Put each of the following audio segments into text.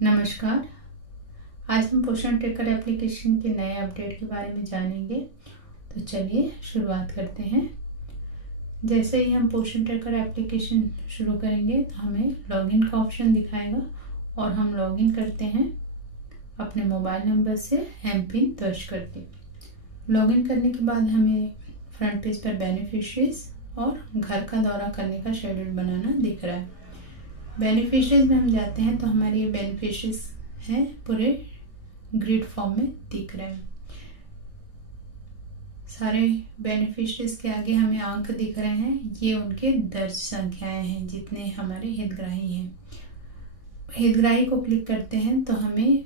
नमस्कार। आज हम पोषण ट्रैकर एप्लीकेशन के नए अपडेट के बारे में जानेंगे। तो चलिए शुरुआत करते हैं। जैसे ही हम पोषण ट्रैकर एप्लीकेशन शुरू करेंगे तो हमें लॉगिन का ऑप्शन दिखाएगा और हम लॉगिन करते हैं अपने मोबाइल नंबर से एमपिन दर्ज करके। लॉगिन करने के बाद हमें फ्रंट पेज पर बेनिफिशियरीज और घर का दौरा करने का शेड्यूल बनाना दिख रहा है। बेनिफिशियरीज में हम जाते हैं तो हमारे ये बेनिफिशियरीज हैं, पूरे ग्रिड फॉर्म में दिख रहे हैं। सारे बेनिफिशियरीज के आगे हमें अंक दिख रहे हैं, ये उनके दर्ज संख्याएं हैं जितने हमारे हितग्राही हैं। हितग्राही को क्लिक करते हैं तो हमें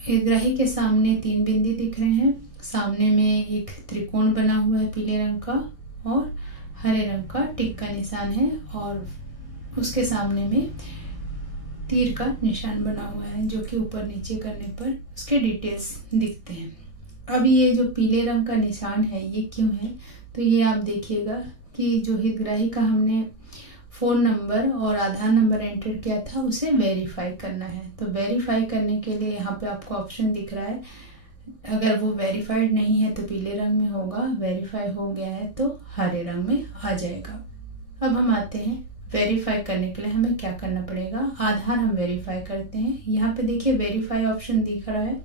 हितग्राही के सामने 3 बिंदु दिख रहे हैं। सामने में एक त्रिकोण बना हुआ है पीले रंग का और हरे रंग का टिक का निशान है और उसके सामने में तीर का निशान बना हुआ है जो कि ऊपर नीचे करने पर उसके डिटेल्स दिखते हैं। अब ये जो पीले रंग का निशान है ये क्यों है, तो ये आप देखिएगा कि जो हितग्राही का हमने फ़ोन नंबर और आधार नंबर एंटर किया था उसे वेरीफाई करना है। तो वेरीफाई करने के लिए यहाँ पे आपको ऑप्शन दिख रहा है। अगर वो वेरीफाइड नहीं है तो पीले रंग में होगा, वेरीफाई हो गया है तो हरे रंग में आ जाएगा। अब हम आते हैं वेरीफाई करने के लिए हमें क्या करना पड़ेगा। आधार हम वेरीफाई करते हैं। यहाँ पे देखिए वेरीफाई ऑप्शन दिख रहा है।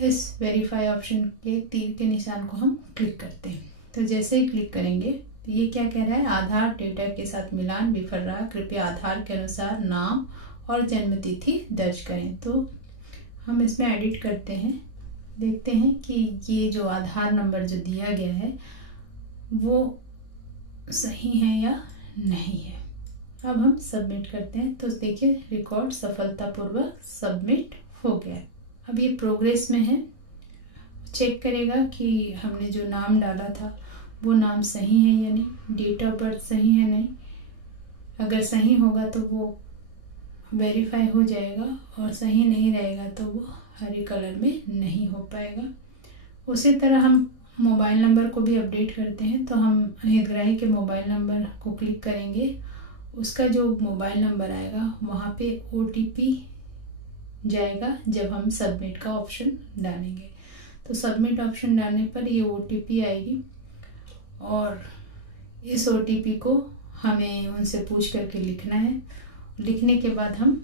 इस वेरीफाई ऑप्शन के तीर के निशान को हम क्लिक करते हैं। तो जैसे ही क्लिक करेंगे तो ये क्या कह रहा है, आधार डेटा के साथ मिलान विफल रहा, कृपया आधार के अनुसार नाम और जन्म तिथि दर्ज करें। तो हम इसमें एडिट करते हैं, देखते हैं कि ये जो आधार नंबर जो दिया गया है वो सही है या नहीं है। अब हम सबमिट करते हैं तो देखिए रिकॉर्ड सफलतापूर्वक सबमिट हो गया है। अब ये प्रोग्रेस में है, चेक करेगा कि हमने जो नाम डाला था वो नाम सही है या नहीं, डेट ऑफ बर्थ सही है नहीं। अगर सही होगा तो वो वेरीफाई हो जाएगा और सही नहीं रहेगा तो वो हरे कलर में नहीं हो पाएगा। उसी तरह हम मोबाइल नंबर को भी अपडेट करते हैं। तो हम हितग्राही के मोबाइल नंबर को क्लिक करेंगे, उसका जो मोबाइल नंबर आएगा वहाँ पे OTP जाएगा जब हम सबमिट का ऑप्शन डालेंगे। तो सबमिट ऑप्शन डालने पर ये OTP आएगी और इस OTP को हमें उनसे पूछ करके लिखना है। लिखने के बाद हम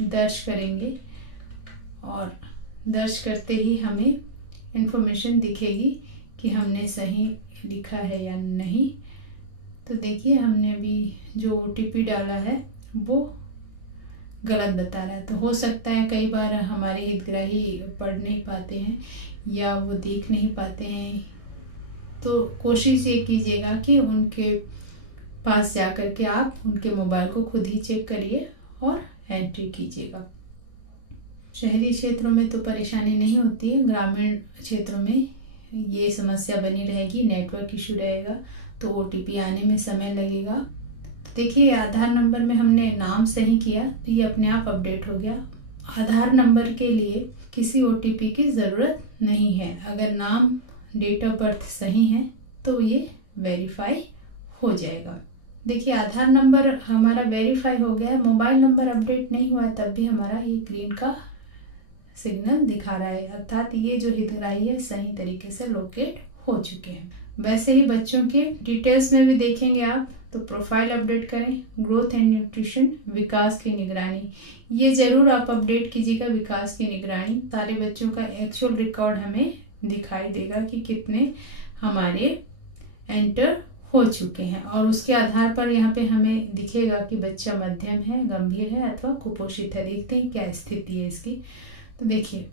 दर्ज करेंगे और दर्ज करते ही हमें इन्फॉर्मेशन दिखेगी कि हमने सही लिखा है या नहीं। तो देखिए हमने अभी जो OTP डाला है वो गलत बता रहा है। तो हो सकता है कई बार हमारे हितग्राही पढ़ नहीं पाते हैं या वो देख नहीं पाते हैं, तो कोशिश ये कीजिएगा कि उनके पास जा कर के आप उनके मोबाइल को खुद ही चेक करिए और एंट्री कीजिएगा। शहरी क्षेत्रों में तो परेशानी नहीं होती है, ग्रामीण क्षेत्रों में ये समस्या बनी रहेगी, नेटवर्क इशू रहेगा तो OTP आने में समय लगेगा। तो देखिए आधार नंबर में हमने नाम सही किया तो ये अपने आप अपडेट हो गया। आधार नंबर के लिए किसी OTP की ज़रूरत नहीं है। अगर नाम डेट ऑफ बर्थ सही है तो ये वेरीफाई हो जाएगा। देखिए आधार नंबर हमारा वेरीफाई हो गया है, मोबाइल नंबर अपडेट नहीं हुआ है तब भी हमारा ये ग्रीन का सिग्नल दिखा रहा है, अर्थात ये जो हितग्राही है सही तरीके से लोकेट हो चुके हैं। वैसे ही बच्चों के डिटेल्स में भी देखेंगे आप तो प्रोफाइल अपडेट करें, ग्रोथ एंड न्यूट्रिशन, विकास की निगरानी, ये जरूर आप अपडेट कीजिएगा। विकास की निगरानी, सारे बच्चों का एक्चुअल रिकॉर्ड हमें दिखाई देगा कि कितने हमारे एंटर हो चुके हैं और उसके आधार पर यहाँ पे हमें दिखेगा कि बच्चा मध्यम है, गंभीर है अथवा कुपोषित है। देखते हैं क्या स्थिति है इसकी। तो देखिए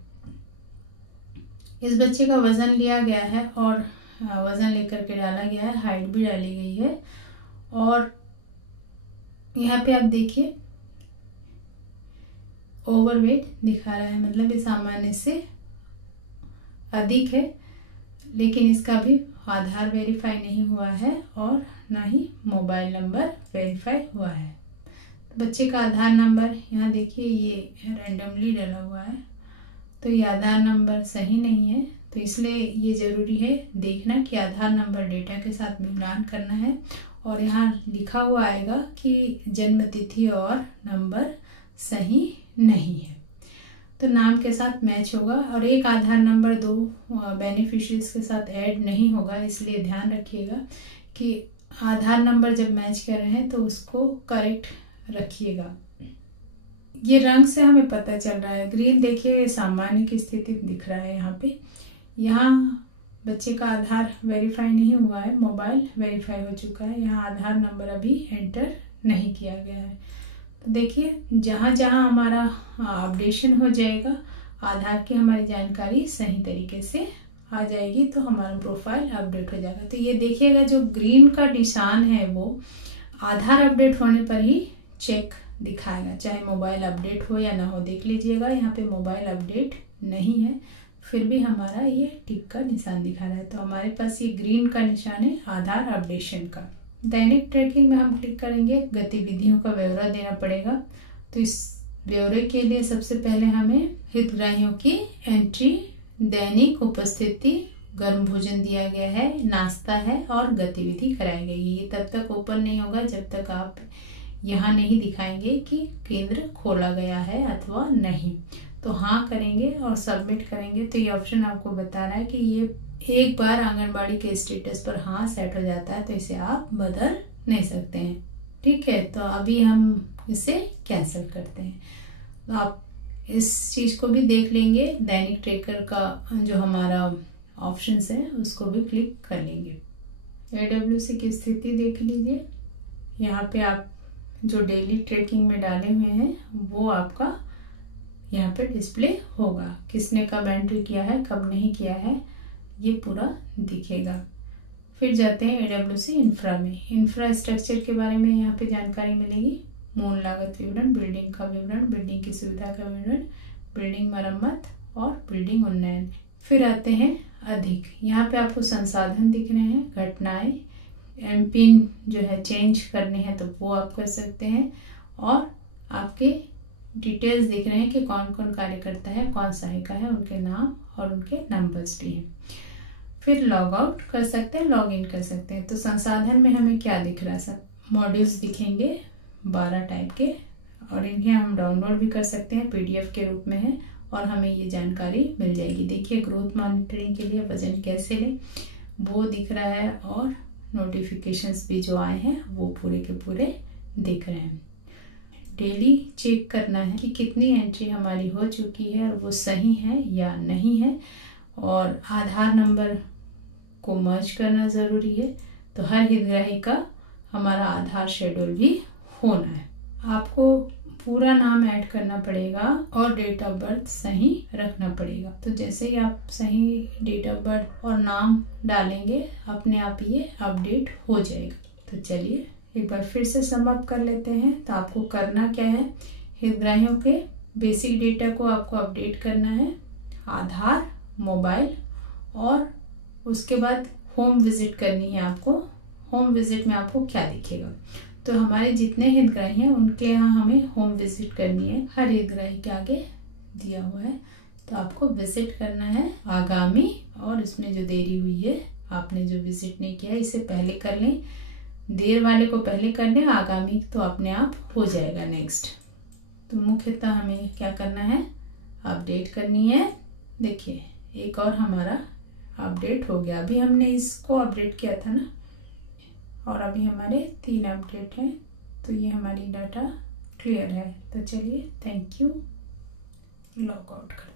इस बच्चे का वजन लिया गया है और वजन लेकर के डाला गया है, हाइट भी डाली गई है और यहाँ पे आप देखिए ओवरवेट दिखा रहा है, मतलब ये सामान्य से अधिक है, लेकिन इसका भी आधार वेरीफाई नहीं हुआ है और ना ही मोबाइल नंबर वेरीफाई हुआ है। तो बच्चे का आधार नंबर यहाँ देखिए ये रैंडमली डाला हुआ है तो ये आधार नंबर सही नहीं है। तो इसलिए ये ज़रूरी है देखना कि आधार नंबर डेटा के साथ मिलान करना है और यहाँ लिखा हुआ आएगा कि जन्म तिथि और नंबर सही नहीं है। तो नाम के साथ मैच होगा और एक आधार नंबर 2 बेनिफिशरीज के साथ ऐड नहीं होगा। इसलिए ध्यान रखिएगा कि आधार नंबर जब मैच कर रहे हैं तो उसको करेक्ट रखिएगा। ये रंग से हमें पता चल रहा है, ग्रीन देखिए सामान्य की स्थिति दिख रहा है। यहाँ पे बच्चे का आधार वेरीफाई नहीं हुआ है, मोबाइल वेरीफाई हो चुका है। यहाँ आधार नंबर अभी एंटर नहीं किया गया है। तो देखिए जहाँ जहाँ हमारा अपडेशन हो जाएगा, आधार की हमारी जानकारी सही तरीके से आ जाएगी तो हमारा प्रोफाइल अपडेट हो जाएगा। तो ये देखिएगा जो ग्रीन का निशान है वो आधार अपडेट होने पर ही चेक दिखाएगा, चाहे मोबाइल अपडेट हो या ना हो। देख लीजिएगा यहाँ पे मोबाइल अपडेट नहीं है, फिर भी हमारा ये टिक का निशान दिखा रहा है। तो हमारे पास ये ग्रीन का निशान है आधार अपडेशन का। दैनिक ट्रैकिंग में हम क्लिक करेंगे, गतिविधियों का ब्यौरा देना पड़ेगा। तो इस ब्यौरे के लिए सबसे पहले हमें हितग्राहियों की एंट्री, दैनिक उपस्थिति, गर्म भोजन दिया गया है, नाश्ता है और गतिविधि कराई गई है। ये तब तक ओपन नहीं होगा जब तक आप यहाँ नहीं दिखाएंगे कि केंद्र खोला गया है अथवा नहीं। तो हाँ करेंगे और सबमिट करेंगे तो ये ऑप्शन आपको बता रहा है कि ये एक बार आंगनबाड़ी के स्टेटस पर हाँ सेट हो जाता है तो इसे आप बदल नहीं सकते हैं। ठीक है, तो अभी हम इसे कैंसिल करते हैं। तो आप इस चीज को भी देख लेंगे, दैनिक ट्रैकर का जो हमारा ऑप्शंस है उसको भी क्लिक कर लेंगे। AWC की स्थिति देख लीजिए, यहाँ पे आप जो डेली ट्रैकिंग में डाले हुए हैं वो आपका यहाँ पे डिस्प्ले होगा। किसने कब एंट्री किया है, कब नहीं किया है, ये पूरा दिखेगा। फिर जाते हैं AWC इंफ्रा में। इंफ्रास्ट्रक्चर के बारे में यहाँ पे जानकारी मिलेगी, मूल लागत विवरण, बिल्डिंग का विवरण, बिल्डिंग की सुविधा का विवरण, बिल्डिंग मरम्मत और बिल्डिंग उन्नयन। फिर आते हैं अधिक, यहाँ पे आपको संसाधन दिख रहे हैं, घटनाएं, एमपिन जो है चेंज करने हैं तो वो आप कर सकते हैं और आपके डिटेल्स दिख रहे हैं कि कौन कौन कार्यकर्ता है, कौन सहायिका है, उनके नाम और उनके नंबर्स भी हैं। फिर लॉग आउट कर सकते हैं, लॉग इन कर सकते हैं। तो संसाधन में हमें क्या दिख रहा है, सब मॉड्यूल्स दिखेंगे 12 टाइप के और इन्हें हम डाउनलोड भी कर सकते हैं, PDF के रूप में है और हमें ये जानकारी मिल जाएगी। देखिए ग्रोथ मॉनिटरिंग के लिए वजन कैसे लें वो दिख रहा है और नोटिफिकेशंस भी जो आए हैं वो पूरे के पूरे दिख रहे हैं। डेली चेक करना है कि कितनी एंट्री हमारी हो चुकी है और वो सही है या नहीं है, और आधार नंबर को मर्ज करना ज़रूरी है। तो हर हितग्राही का हमारा आधार शेड्यूल भी होना है। आपको पूरा नाम ऐड करना पड़ेगा और डेट ऑफ बर्थ सही रखना पड़ेगा। तो जैसे ही आप सही डेट ऑफ बर्थ और नाम डालेंगे अपने आप ये अपडेट हो जाएगा। तो चलिए एक बार फिर से सम अप कर लेते हैं। तो आपको करना क्या है, हितग्राहियों के बेसिक डेटा को आपको अपडेट करना है, आधार, मोबाइल, और उसके बाद होम विजिट करनी है आपको। होम विजिट में आपको क्या दिखेगा, तो हमारे जितने हितग्राही हैं उनके यहाँ हमें होम विजिट करनी है। हर हितग्राही के आगे दिया हुआ है तो आपको विजिट करना है आगामी, और इसमें जो देरी हुई है आपने जो विजिट नहीं किया इसे पहले कर लें, देर वाले को पहले कर लें, आगामी तो अपने आप हो जाएगा नेक्स्ट। तो मुख्यतः हमें क्या करना है, अपडेट करनी है। देखिए एक और हमारा अपडेट हो गया, अभी हमने इसको अपडेट किया था ना, और अभी हमारे 3 अपडेट हैं। तो ये हमारी डाटा क्लियर है। तो चलिए थैंक यू, लॉग आउट कर